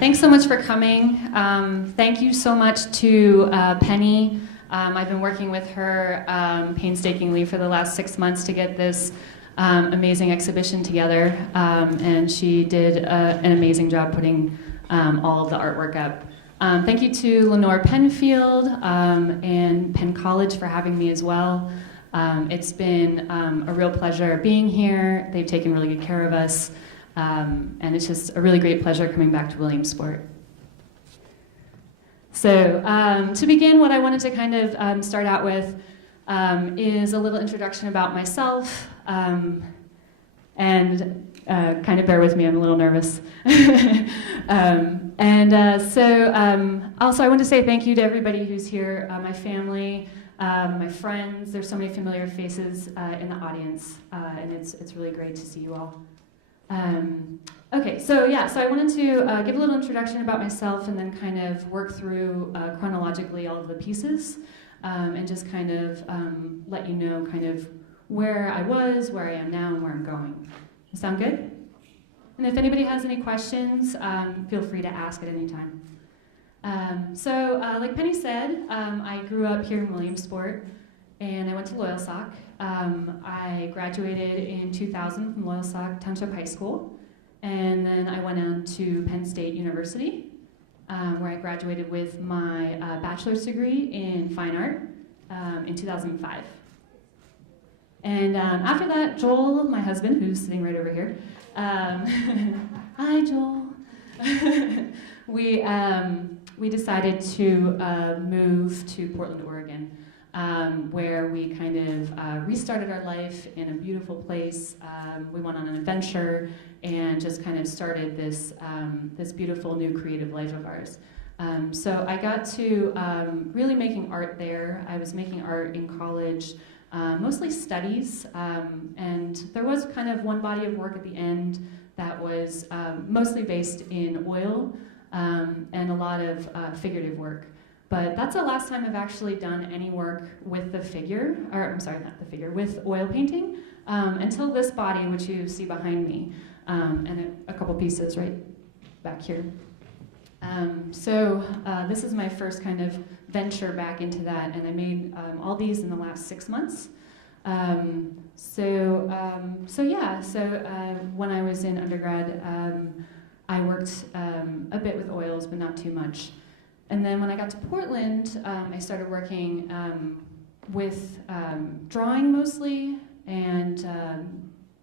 Thanks so much for coming. Thank you so much to Penny. I've been working with her painstakingly for the last 6 months to get this amazing exhibition together, and she did an amazing job putting all of the artwork up. Thank you to Lenore Penfield and Penn College for having me as well. It's been a real pleasure being here. They've taken really good care of us. And it's just a really great pleasure coming back to Williamsport. So to begin, what I wanted to kind of start out with is a little introduction about myself. And kind of bear with me, I'm a little nervous. Also I want to say thank you to everybody who's here, my family, my friends. There's so many familiar faces in the audience, and it's really great to see you all. So I wanted to give a little introduction about myself and then kind of work through chronologically all of the pieces and just kind of let you know kind of where I was, where I am now, and where I'm going. Sound good? And if anybody has any questions, feel free to ask at any time. Like Penny said, I grew up here in Williamsport, and I went to Loyalsock. I graduated in 2000 from Loyalsock Township High School, and then I went on to Penn State University, where I graduated with my bachelor's degree in fine art in 2005. And after that, Joel, my husband, who's sitting right over here, hi Joel, we decided to move to Portland, Oregon. Where we kind of restarted our life in a beautiful place. We went on an adventure and just kind of started this beautiful new creative life of ours. So I got to really making art there. I was making art in college, mostly studies, and there was kind of one body of work at the end that was mostly based in oil and a lot of figurative work. But that's the last time I've actually done any work with with oil painting, until this body, which you see behind me, and a couple pieces right back here. This is my first kind of venture back into that, and I made all these in the last 6 months. When I was in undergrad, I worked a bit with oils, but not too much. And then when I got to Portland, I started working with drawing mostly, and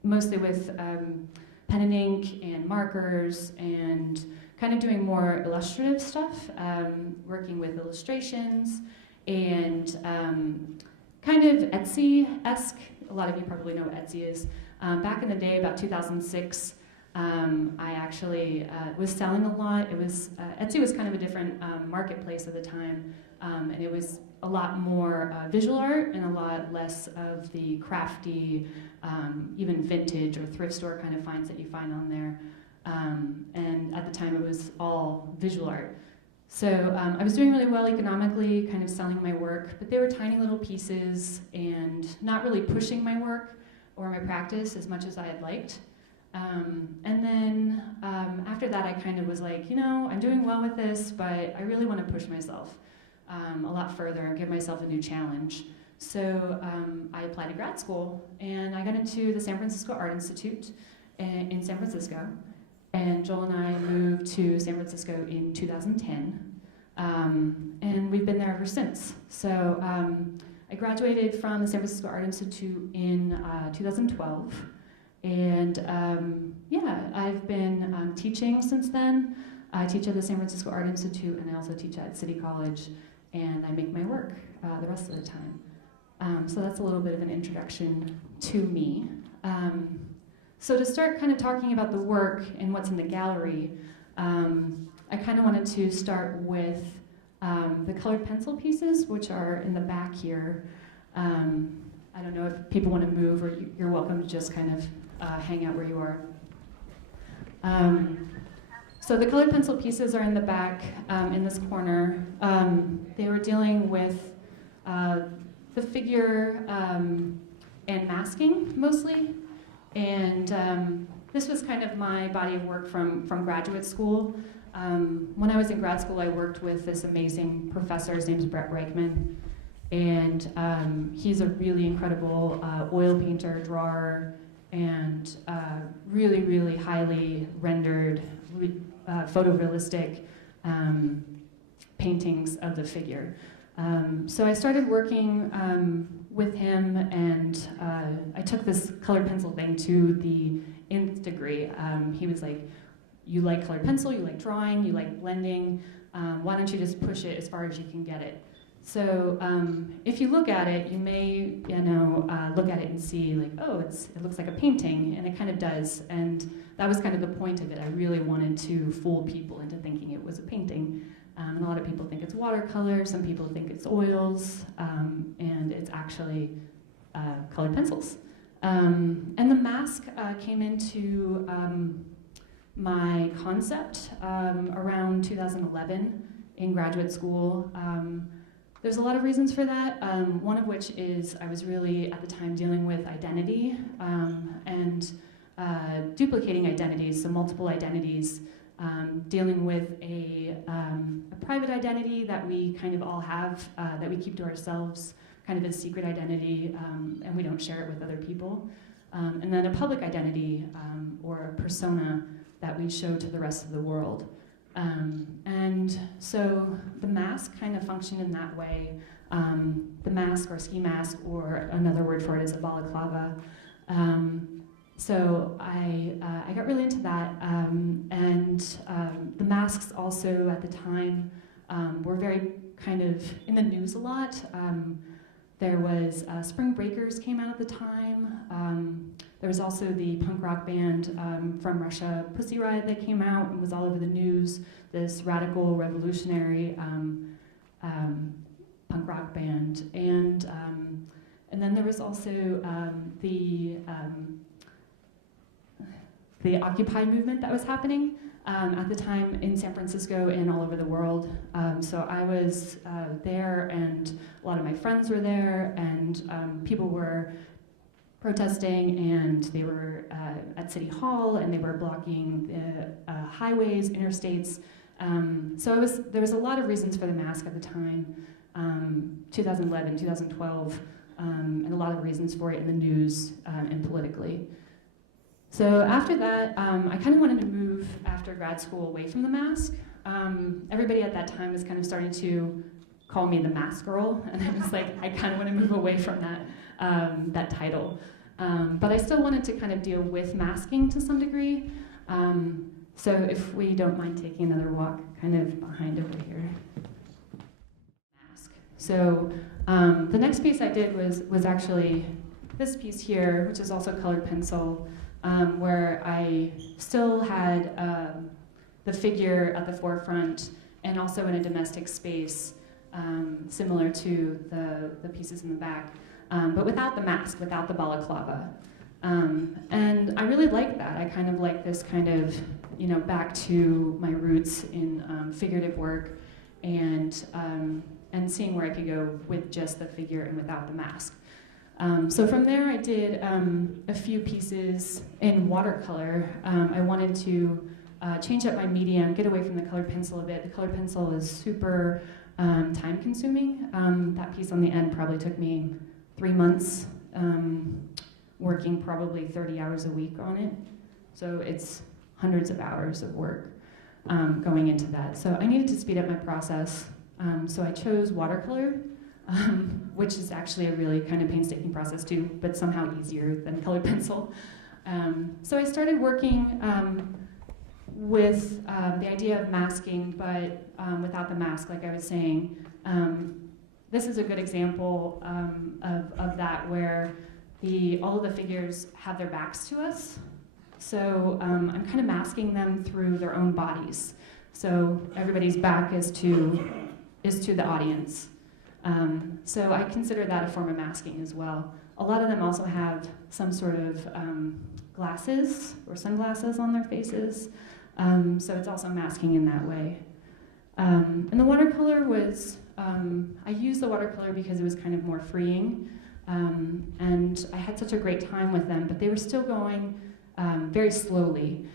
mostly with pen and ink and markers, and kind of doing more illustrative stuff, working with illustrations, and kind of Etsy-esque. A lot of you probably know what Etsy is. Back in the day, about 2006, I actually was selling a lot. Etsy was kind of a different marketplace at the time, and it was a lot more visual art and a lot less of the crafty, even vintage or thrift store kind of finds that you find on there. And at the time, it was all visual art. So I was doing really well economically, kind of selling my work, but they were tiny little pieces and not really pushing my work or my practice as much as I had liked. And then after that, I kind of was like, I'm doing well with this, but I really want to push myself a lot further and give myself a new challenge. So I applied to grad school, and I got into the San Francisco Art Institute in San Francisco. And Joel and I moved to San Francisco in 2010, and we've been there ever since. So I graduated from the San Francisco Art Institute in 2012. And I've been teaching since then. I teach at the San Francisco Art Institute, and I also teach at City College, and I make my work the rest of the time. So that's a little bit of an introduction to me. So to start kind of talking about the work and what's in the gallery, I kind of wanted to start with the colored pencil pieces, which are in the back here. I don't know if people want to move, or you're welcome to just kind of hang out where you are. So the colored pencil pieces are in the back in this corner. They were dealing with the figure and masking mostly. And this was kind of my body of work from graduate school. When I was in grad school, I worked with this amazing professor. His name's Brett Reichman, and he's a really incredible oil painter, drawer, and really, really highly rendered, photorealistic paintings of the figure. So I started working with him, and I took this colored pencil thing to the nth degree. He was like, you like colored pencil, you like drawing, you like blending, why don't you just push it as far as you can get it? So if you look at it, you may look at it and see like, oh, it looks like a painting, and it kind of does. And that was kind of the point of it. I really wanted to fool people into thinking it was a painting. And a lot of people think it's watercolor, some people think it's oils, and it's actually colored pencils. And the mask came into my concept around 2011 in graduate school. There's a lot of reasons for that, one of which is I was really, at the time, dealing with identity and duplicating identities, so multiple identities, dealing with a private identity that we kind of all have, that we keep to ourselves, kind of a secret identity, and we don't share it with other people. And then a public identity, or a persona that we show to the rest of the world. And so the mask kind of functioned in that way. The mask, or ski mask, or another word for it is a balaclava. So I got really into that, and the masks also at the time were very kind of in the news a lot. There was Spring Breakers came out at the time. There was also the punk rock band from Russia, Pussy Riot, that came out and was all over the news. This radical, revolutionary punk rock band, and then there was also the Occupy movement that was happening at the time in San Francisco and all over the world. So I was there, and a lot of my friends were there, and people were protesting, and they were at City Hall, and they were blocking the highways, interstates. So there was a lot of reasons for the mask at the time, 2011, 2012, and a lot of reasons for it in the news and politically. So after that, I kind of wanted to move after grad school away from the mask. Everybody at that time was kind of starting to call me the mask girl, and I was like, I kind of want to move away from that title. But I still wanted to kind of deal with masking to some degree. So if we don't mind taking another walk kind of behind over here. Mask. So the next piece I did was actually this piece here, which is also colored pencil, where I still had the figure at the forefront and also in a domestic space, similar to the pieces in the back, but without the mask, without the balaclava. And I really like that. I kind of like this kind of, back to my roots in figurative work, and seeing where I could go with just the figure and without the mask. So from there I did a few pieces in watercolor. I wanted to change up my medium, get away from the colored pencil a bit. The colored pencil is super time consuming. That piece on the end probably took me 3 months, working probably 30 hours a week on it. So it's hundreds of hours of work going into that. So I needed to speed up my process. So I chose watercolor, which is actually a really kind of painstaking process too, but somehow easier than colored pencil. So I started working with the idea of masking, but without the mask, like I was saying. This is a good example of that, where all of the figures have their backs to us. So I'm kind of masking them through their own bodies. So everybody's back is to the audience. So I consider that a form of masking as well. A lot of them also have some sort of glasses or sunglasses on their faces. So it's also masking in that way. And the watercolor was, I used the watercolor because it was kind of more freeing. And I had such a great time with them, but they were still going very slowly.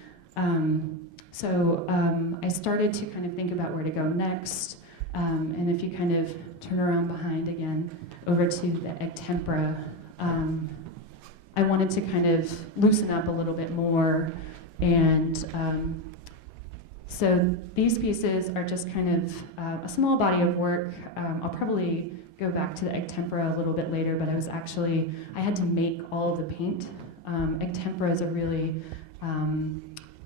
So I started to kind of think about where to go next. And if you kind of turn around behind again, over to the egg tempera, I wanted to kind of loosen up a little bit more. And so these pieces are just kind of a small body of work. I'll probably go back to the egg tempera a little bit later, but I had to make all of the paint. Egg tempera is a really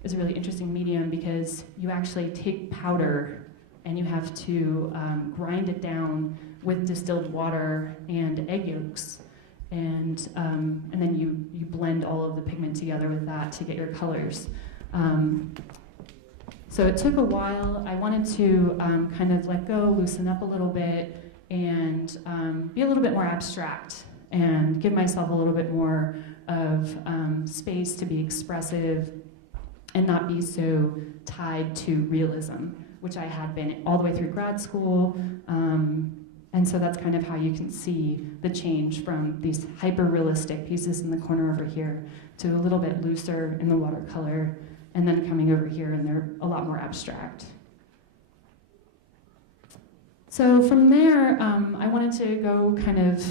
interesting medium because you actually take powder and you have to grind it down with distilled water and egg yolks. And then you blend all of the pigment together with that to get your colors. So it took a while. I wanted to kind of let go, loosen up a little bit, and be a little bit more abstract and give myself a little bit more of space to be expressive and not be so tied to realism, which I had been all the way through grad school. And so that's kind of how you can see the change from these hyper-realistic pieces in the corner over here to a little bit looser in the watercolor, and then coming over here and they're a lot more abstract. So from there, I wanted to go kind of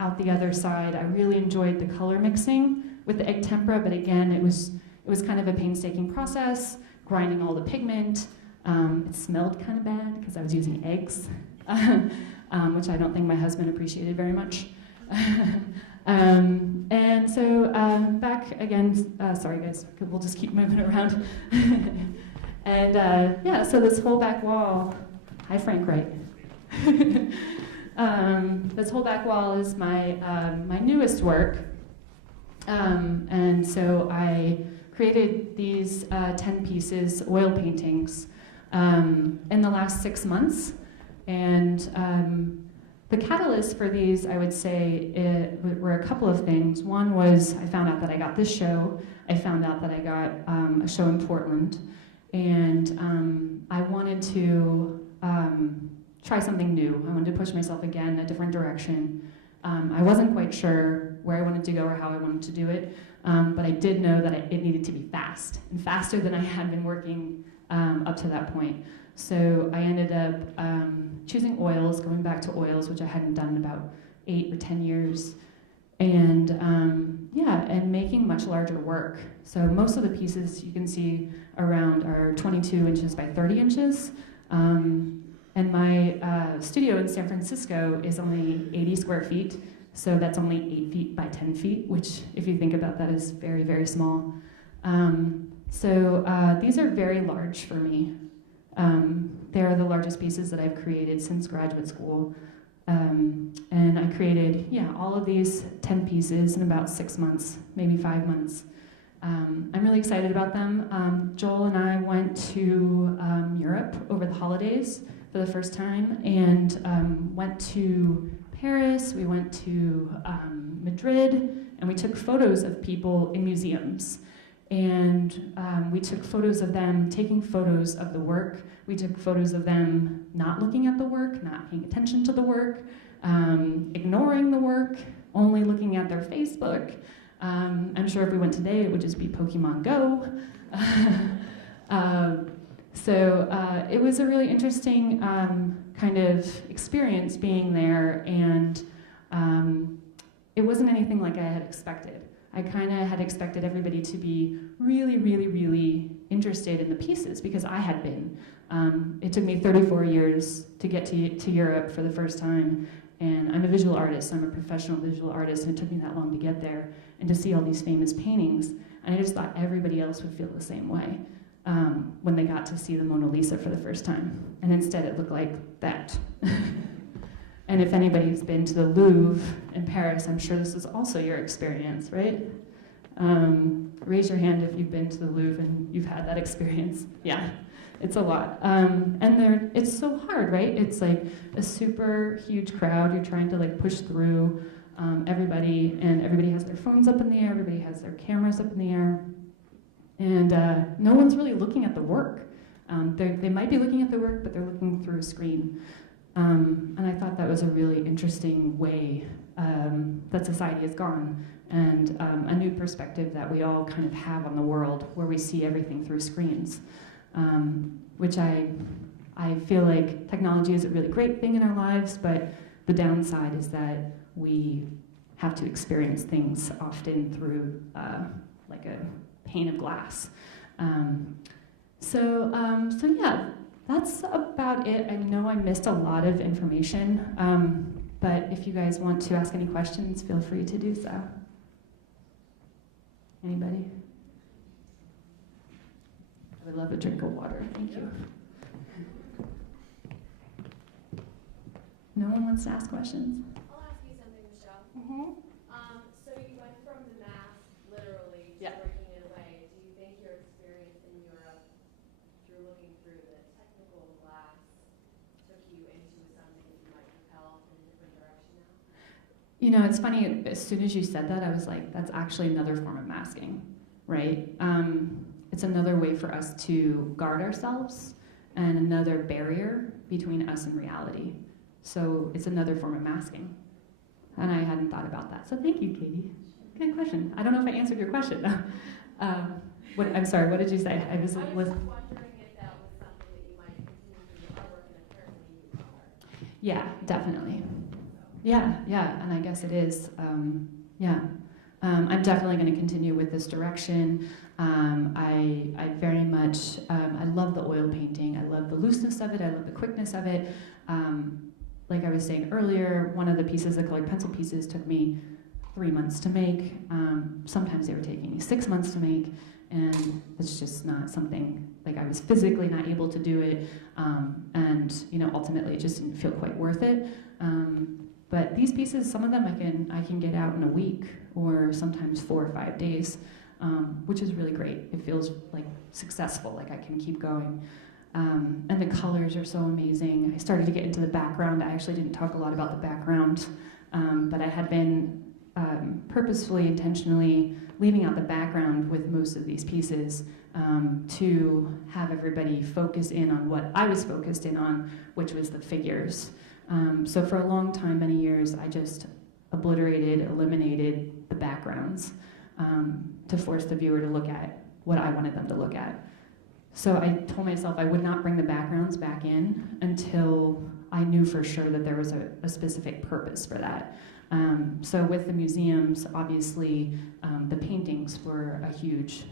out the other side. I really enjoyed the color mixing with the egg tempera, but again, it was kind of a painstaking process, grinding all the pigment. It smelled kind of bad because I was using eggs, which I don't think my husband appreciated very much. And so back again, sorry guys, we'll just keep moving around. And yeah, so this whole back wall, hi Frank Wright. This whole back wall is my newest work. And so I created these 10 pieces, oil paintings, in the last 6 months. And the catalyst for these, I would say, were a couple of things. One was I found out that I got this show. I found out that I got a show in Portland. And I wanted to try something new. I wanted to push myself again a different direction. I wasn't quite sure where I wanted to go or how I wanted to do it, but I did know that it needed to be fast, and faster than I had been working up to that point. So I ended up choosing oils, going back to oils, which I hadn't done in about 8 or 10 years, and yeah, and making much larger work. So most of the pieces you can see around are 22 inches by 30 inches. And my studio in San Francisco is only 80 square feet, so that's only 8 feet by 10 feet, which, if you think about that, is very, very small. So these are very large for me. They are the largest pieces that I've created since graduate school. And I created, yeah, all of these 10 pieces in about 6 months, maybe 5 months. I'm really excited about them. Joel and I went to Europe over the holidays for the first time, and went to Paris, we went to Madrid, and we took photos of people in museums. And we took photos of them taking photos of the work. We took photos of them not looking at the work, not paying attention to the work, ignoring the work, only looking at their Facebook. I'm sure if we went today, it would just be Pokemon Go. So it was a really interesting kind of experience being there, and it wasn't anything like I had expected. I kind of had expected everybody to be really, really, really interested in the pieces, because I had been. It took me 34 years to get to Europe for the first time, and I'm a visual artist, I'm a professional visual artist, and it took me that long to get there and to see all these famous paintings, and I just thought everybody else would feel the same way when they got to see the Mona Lisa for the first time, and instead it looked like that. And if anybody's been to the Louvre in Paris, I'm sure this is also your experience, right? Raise your hand if you've been to the Louvre and you've had that experience. Yeah, it's a lot. And it's so hard, right? It's like a super huge crowd. You're trying to like push through everybody, and everybody has their phones up in the air, everybody has their cameras up in the air, and no one's really looking at the work. They might be looking at the work, but they're looking through a screen. And I thought that was a really interesting way that society has gone, and a new perspective that we all kind of have on the world, where we see everything through screens, which I feel like technology is a really great thing in our lives, but the downside is that we have to experience things often through like a pane of glass. So yeah, that's about it. I know I missed a lot of information, but if you guys want to ask any questions, feel free to do so. Anybody? I would love a drink of water. Thank you. No one wants to ask questions? I'll ask you something, Michelle. Mm-hmm. So you went from the math, literally, to Yeah. working it away. Do you think your experience in Europe, through looking through the technical glass, took you into something that you might propel in a different direction now? You know, it's funny, as soon as you said that, I was like, that's actually another form of masking, right? It's another way for us to guard ourselves and another barrier between us and reality. So it's another form of masking. And I hadn't thought about that. So thank you, Katie. Good question. I don't know if I answered your question. I'm sorry, what did you say? I was just wondering if that was something that you might continue to do artwork and apparently you are. Yeah, definitely. Yeah, and I guess it is. I'm definitely going to continue with this direction. I very much, I love the oil painting. I love the looseness of it. I love the quickness of it. Like I was saying earlier, one of the pieces, the colored pencil pieces, took me 3 months to make. Sometimes they were taking me 6 months to make, and it's just not something, like I was physically not able to do it, and ultimately it just didn't feel quite worth it. But these pieces, some of them I can get out in a week, or sometimes 4 or 5 days, which is really great. It feels like successful, like I can keep going. And the colors are so amazing. I started to get into the background. I actually didn't talk a lot about the background, but I had been purposefully, intentionally leaving out the background with most of these pieces to have everybody focus in on what I was focused in on, which was the figures. So for a long time, many years, I just eliminated the backgrounds to force the viewer to look at what I wanted them to look at. So I told myself I would not bring the backgrounds back in until I knew for sure that there was a specific purpose for that. So with the museums, obviously, the paintings were a huge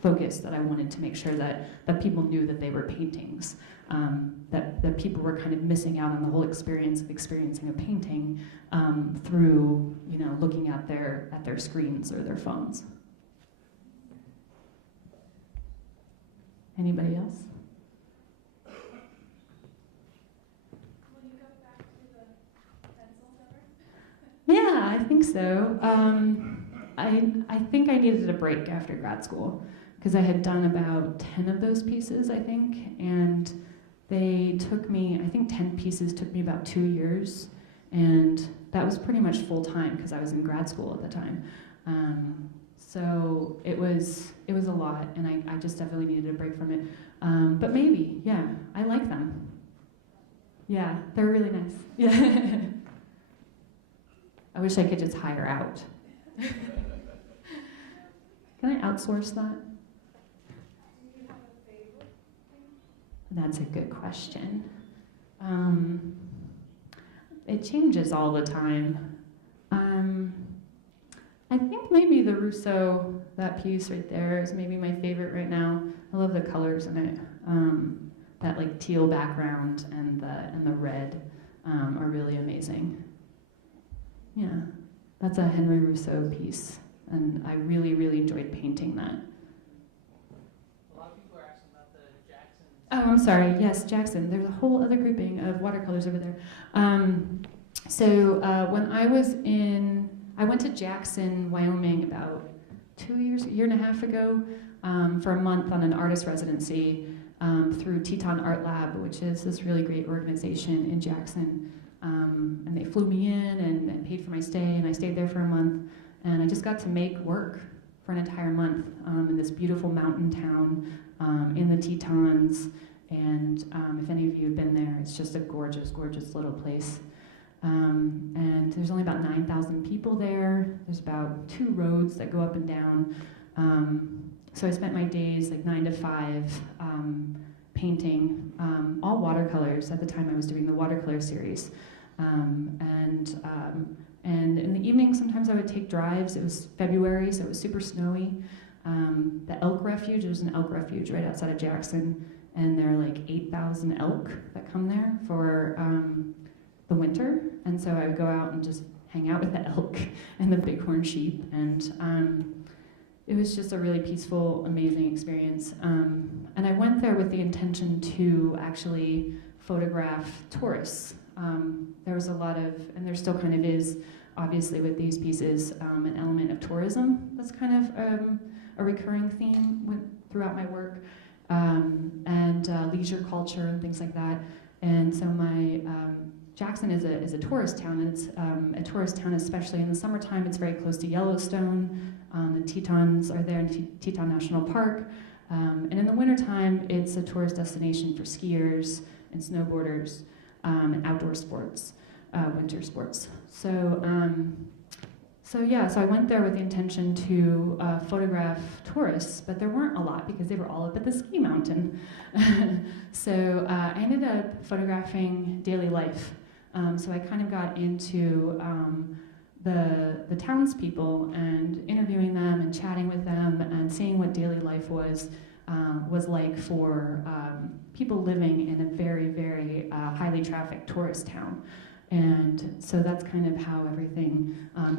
focus that I wanted to make sure that people knew that they were paintings, that people were kind of missing out on the whole experience of experiencing a painting through looking at their screens or their phones. Anybody else? Will you go back to the pencils ever? Yeah, I think so. I think I needed a break after grad school because I had done about 10 of those pieces, I think, and they took me, I think 10 pieces took me about 2 years, and that was pretty much full time because I was in grad school at the time. So it was a lot, and I just definitely needed a break from it. But maybe, yeah, I like them. Yeah, they're really nice. Yeah. I wish I could just hire out. Can I outsource that? Do you have a favorite thing? That's a good question. It changes all the time. I think maybe the Rousseau, that piece right there, is maybe my favorite right now. I love the colors in it. That like teal background and the red are really amazing. Yeah, that's a Henry Rousseau piece, and I really, really enjoyed painting that. A lot of people are asking about the Jackson. Oh, I'm sorry. Yes, Jackson. There's a whole other grouping of watercolors over there. When I went to Jackson, Wyoming about a year and a half ago for a month on an artist residency through Teton Art Lab, which is this really great organization in Jackson. And they flew me in and paid for my stay, and I stayed there for a month. And I just got to make work for an entire month in this beautiful mountain town in the Tetons. And if any of you have been there, it's just a gorgeous, gorgeous little place. And there's only about 9,000 people there. There's about 2 roads that go up and down. So I spent my days like 9 to 5 painting, all watercolors. At the time I was doing the watercolor series. And in the evening, sometimes I would take drives. It was February, so it was super snowy. The elk refuge, there's an elk refuge right outside of Jackson, and there are like 8,000 elk that come there for the winter. And so I would go out and just hang out with the elk and the bighorn sheep. And it was just a really peaceful, amazing experience. And I went there with the intention to actually photograph tourists. There was a lot of, and there still kind of is, obviously with these pieces, an element of tourism that's kind of a recurring theme throughout my work, and leisure culture and things like that. And so my Jackson is a tourist town, and it's a tourist town, especially in the summertime. It's very close to Yellowstone. The Tetons are there in Teton National Park. And in the wintertime, it's a tourist destination for skiers and snowboarders and outdoor sports, winter sports. So I went there with the intention to photograph tourists, but there weren't a lot because they were all up at the ski mountain. So I ended up photographing daily life. So I kind of got into the townspeople and interviewing them and chatting with them and seeing what daily life was like for people living in a very, very highly trafficked tourist town. And so that's kind of how everything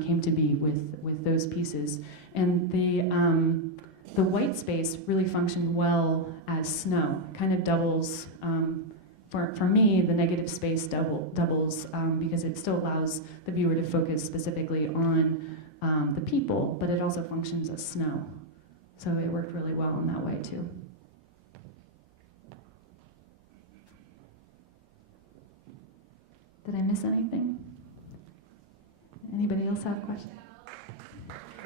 came to be with those pieces. And the white space really functioned well as snow. It kind of doubles, for me, the negative space doubles because it still allows the viewer to focus specifically on the people, but it also functions as snow. So it worked really well in that way too. Did I miss anything? Anybody else have questions?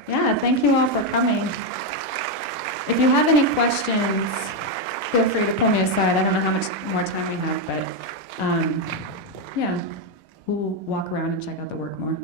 Yeah, thank you all for coming. If you have any questions, feel free to pull me aside. I don't know how much more time we have, but yeah, we'll walk around and check out the work more.